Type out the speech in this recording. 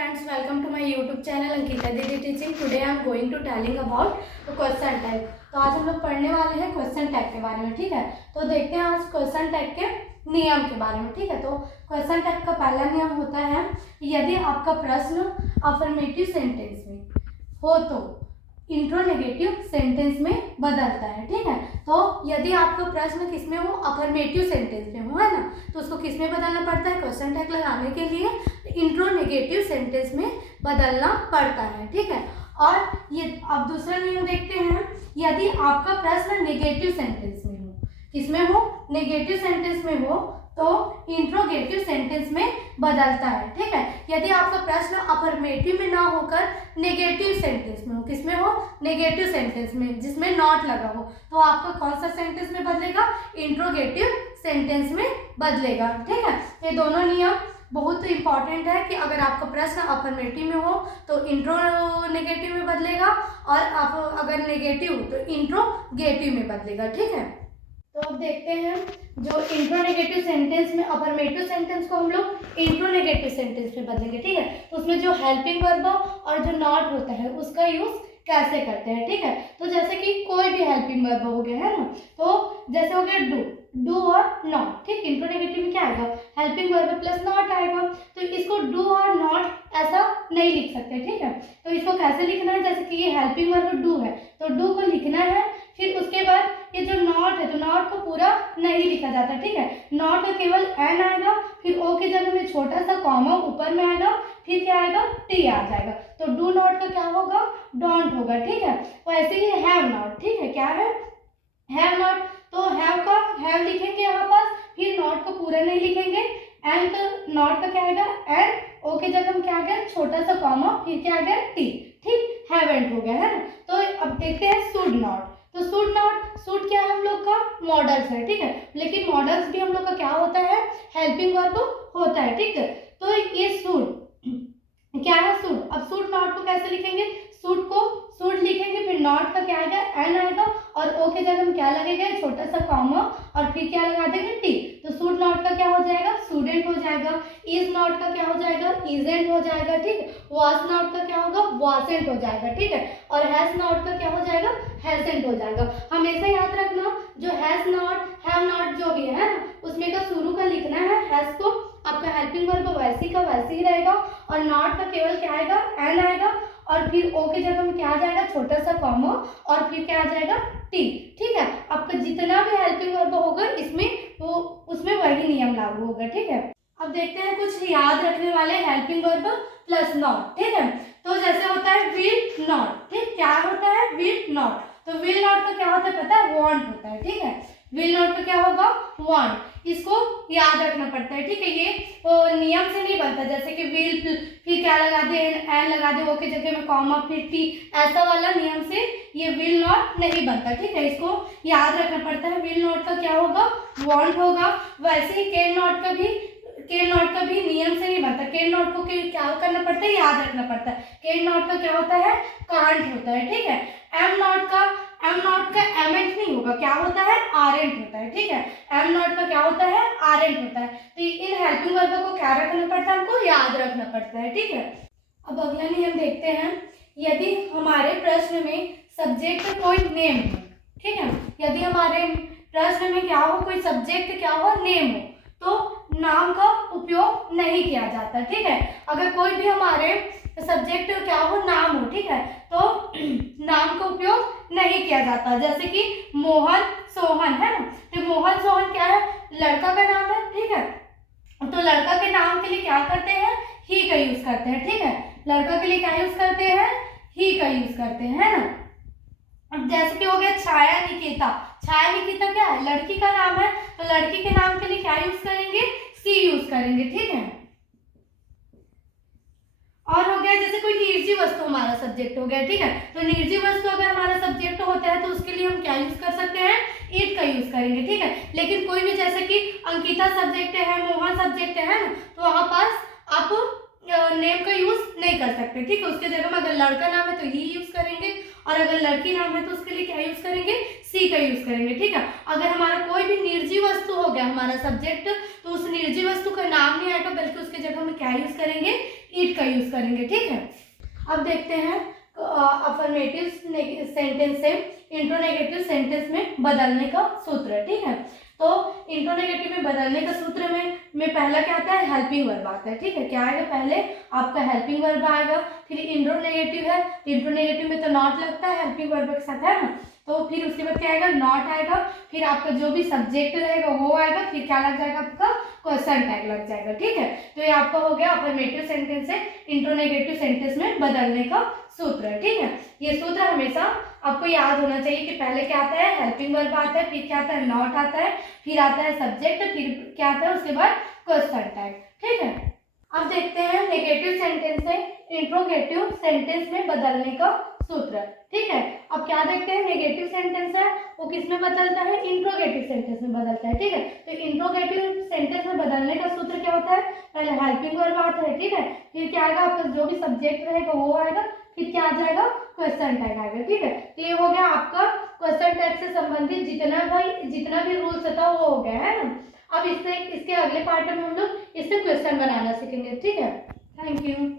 friends, welcome to my YouTube channel Ankita Didi Teaching. Today I am going to telling about the question tag. तो आज हम लोग पढ़ने वाले हैं क्वेश्चन टैग के बारे में, ठीक है। तो देखते हैं आज क्वेश्चन टैग के नियम के बारे में, ठीक है। तो क्वेश्चन टैग का पहला नियम होता है, यदि आपका प्रश्न अफर्मेटिव सेंटेंस में हो तो इंट्रोनेगेटिव सेंटेंस में बदलता है, ठीक है। तो यदि आपका प्रश्न किसमें हो, अफर्मेटिव सेंटेंस में हो, है ना, तो उसको किसमें बदलना पड़ता है, क्वेश्चन टैग लगाने के लिए इंट्रोनेगेटिव सेंटेंस में बदलना पड़ता है, ठीक है। और ये अब दूसरा नियम देखते हैं, यदि आपका प्रश्न नेगेटिव सेंटेंस में हो, किसमें हो, नेगेटिव सेंटेंस में हो, तो इंट्रोगेटिव सेंटेंस में बदलता है, ठीक है। यदि आपका प्रश्न अफर्मेटिव में ना होकर नेगेटिव सेंटेंस में हो, किसमें हो, नेगेटिव सेंटेंस में जिसमें नॉट लगा हो, तो आपका कौन सा सेंटेंस में बदलेगा, इंट्रोगेटिव सेंटेंस में बदलेगा, ठीक है। ये दोनों नियम बहुत इंपॉर्टेंट है कि अगर आपका प्रश्न अफर्मेटिव में हो तो इंट्रोनेगेटिव में बदलेगा, और आप अगर नेगेटिव तो इंट्रोगेटिव में बदलेगा, ठीक है। तो अब देखते हैं जो इंट्रोनेगेटिव सेंटेंस में अफर्मेटिव सेंटेंस को हम लोग इंट्रोनेगेटिव सेंटेंस में बदलेंगे, ठीक है। तो उसमें जो हेल्पिंग वर्ब और जो नॉट होता है उसका यूज कैसे करते हैं, ठीक है। तो जैसे कि कोई भी हेल्पिंग वर्ब हो गया, है ना, तो जैसे हो गया डू और नॉट, ठीक। इंट्रोनेगेटिव में क्या आएगा, हेल्पिंग वर्ब प्लस नॉट आएगा, तो इसको डू और नॉट ऐसा नहीं लिख सकते, ठीक है। तो इसको कैसे लिखना है, जैसे कि ये हेल्पिंग वर्ब डू है तो डू को लिखना है, फिर उसके बाद ये जो नॉट है तो नॉट को पूरा नहीं लिखा जाता, ठीक है। नॉट का केवल एन आएगा, फिर ओ की जगह में छोटा सा कॉमा ऊपर में आएगा, फिर क्या आएगा, टी आ जाएगा, तो डू नॉट का क्या होगा, डोंट होगा, ठीक है। वैसे ही हैव नॉट, ठीक है, क्या है, हैव नॉट, तो हैव का हैव लिखेंगे यहाँ पास, फिर नॉट को पूरा नहीं लिखेंगे, एन का नॉट का क्या आएगा एन, ओ के जगह में क्या आ गया छोटा सा कॉमा, फिर क्या आ गया टी, ठीक, हैवंट हो गया, है ना। तो अब देखते हैं शुड नॉट, तो शुड नॉट, शुड क्या है हम लोग का मॉडल्स है, ठीक है, लेकिन मॉडल्स भी हम लोग का क्या होता है, हेल्पिंग वर्ब होता है, ठीक है। तो ये शुड क्या है, शुड, अब शुड नॉट को कैसे लिखेंगे, शुड को शुड लिखेंगे, फिर नॉट का क्या आएगा एन आएगा, और ओ के जगह में क्या लगेगा छोटा सा कॉमा, और फिर क्या लगा देंगे टी, तो शुड नॉट का क्या हो जाएगा, स्टूडेंट हो जाएगा, इज नॉट का क्या हो जाएगा, इजेंट हो जाएगा, ठीक। वाज नॉट का क्या होगा, वासेंट हो जाएगा, ठीक है। और हैज नॉट का क्या हो जाएगा, हैजेंट हो जाएगा। हमेशा याद रखना जो हैज नॉट, हैव नॉट जो भी है ना, उसमें का शुरू का लिखना है, हैज को आपका हेल्पिंग वर्ब वैसे का वैसे ही रहेगा, और नॉट का केवल क्या आएगा एन आएगा, और फिर ओ के जगह में क्या आ जाएगा छोटा सा कॉमा, और फिर क्या आ जाएगा टी, ठीक है। आपका जितना भी हेल्पिंग वर्ब होगा इसमें वो उसमें वही नियम लागू होगा, ठीक है। अब देखते हैं कुछ याद रखने वाले हेल्पिंग वर्ब प्लस नॉट, ठीक है। तो जैसे होता है विल नॉट, ठीक, क्या होता है विल नॉट, तो विल नॉट का क्या होता है पता है, वांट होता है, ठीक है। विल नॉट का क्या होगा, वांट, इसको याद रखना पड़ता है, ठीक है। ये नियम से नहीं बनता, जैसे कि विल फिर क्या लगा दे एन लगा दे, वो के जगह में कॉमा फिर टी, ऐसा वाला नियम से ये विल नॉट नहीं बनता, ठीक है। इसको याद रखना पड़ता है, विल नॉट का क्या होगा, वांट होगा। वैसे ही कैन नॉट का भी नियम से नहीं बनता, कैन नॉट को क्या करना पड़ता है, याद रखना पड़ता है। कैन नॉट का क्या होता है, कांट होता है, ठीक है। एम नॉट का एमेंट नहीं होगा, क्या होता है, आरेंट होता है, ठीक है। एम नॉट का क्या होता है, आरेंट होता है। तो इन हेल्पिंग वर्ब को क्या रखना पड़ता है, हमको याद रखना पड़ता है, ठीक है। अब अगला नियम देखते हैं, यदि हमारे प्रश्न में सब्जेक्ट कोई नेम हो, ठीक है, यदि हमारे प्रश्न में क्या हो, कोई सब्जेक्ट क्या हो, नेम हो, तो नाम का उपयोग नहीं किया जाता, ठीक है। अगर कोई भी हमारे सब्जेक्ट क्या हो, नाम हो, ठीक है, तो नाम का उपयोग नहीं किया जाता, जैसे कि मोहन सोहन, है ना, तो मोहन सोहन क्या है, लड़का का नाम है, ठीक है। तो लड़का के नाम के लिए क्या करते हैं, ही का यूज करते हैं, ठीक है। लड़का के लिए क्या यूज करते हैं, ही का यूज करते हैं, है ना। अब जैसे कि हो गया छाया निकिता, छाया निकिता क्या है, लड़की का नाम है, तो लड़की के नाम के लिए क्या यूज करेंगे, सी यूज करेंगे, ठीक है। और हो गया जैसे कोई निर्जीव वस्तु हमारा सब्जेक्ट हो गया, ठीक है, तो निर्जीव वस्तु अगर हमारा सब्जेक्ट होता है तो उसके लिए हम क्या यूज कर सकते हैं, इट का यूज करेंगे, ठीक है। लेकिन कोई भी जैसे कि अंकिता सब्जेक्ट है, मोहन सब्जेक्ट है ना, तो वहां पास आप नेम का यूज नहीं कर सकते, ठीक है। उसके जगह में अगर लड़का नाम है तो ही यूज करेंगे, और अगर लड़की नाम है तो उसके लिए क्या यूज करेंगे, सी का यूज करेंगे, ठीक है। अगर हमारा कोई भी निर्जीव वस्तु हो गया हमारा सब्जेक्ट, तो उस निर्जीव वस्तु का नाम नहीं आएगा, बल्कि उसके जगह में क्या यूज करेंगे, इट का यूज करेंगे। करेंगे, ठीक है। अब देखते हैं अफर्मेटिव सेंटेंस से इंट्रोनेगेटिव सेंटेंस में बदलने का सूत्र, ठीक है। तो इंट्रोनेगेटिव में बदलने का सूत्र में पहला क्या आता है, हेल्पिंग वर्ब आता है, ठीक है। क्या आएगा, पहले आपका हेल्पिंग वर्ब आएगा, फिर इंट्रोनेगेटिव है, इंट्रोनेगेटिव में तो नॉट लगता है हेल्पिंग वर्ब के साथ, है ना। तो फिर उसके बाद क्या आएगा, नॉट आएगा, फिर आपका जो भी सब्जेक्ट रहेगा वो आएगा, फिर क्या लग जाएगा, आपका क्वेश्चन टैग लग जाएगा, ठीक है। तो ये आपका हो गया अफर्मेटिव सेंटेंस से इंट्रोनेगेटिव सेंटेंस में बदलने का सूत्र, ठीक है। ये सूत्र हमेशा आपको याद होना चाहिए कि पहले क्या आता है, हेल्पिंग वर्ब आता है, फिर क्या आता है, नॉट आता है, फिर आता है सब्जेक्ट, फिर क्या आता है उसके बाद क्वेश्चन टैग, ठीक है। अब देखते हैं नेगेटिव सेंटेंस से इंट्रोगेटिव सेंटेंस में बदलने का सूत्र, ठीक है। अब क्या देखते हैं, नेगेटिव सेंटेंस है वो किस में बदलता है, इंट्रोगेटिव सेंटेंस में बदलता है, ठीक है। तो इंट्रोगेटिव सेंटेंस में बदलने का सूत्र क्या होता है, पहले हेल्पिंग वर्ब आता है, ठीक है, फिर क्या आएगा, आपका जो भी सब्जेक्ट रहेगा वो आएगा, फिर क्या आ जाएगा, क्वेश्चन टैग आएगा, ठीक है। तो ये हो गया आपका क्वेश्चन टैग से संबंधित जितना भी रूल्स था वो हो गया, है ना। अब इसके अगले पार्ट में हम लोग इससे क्वेश्चन बनाना सीखेंगे, ठीक है। Thank you.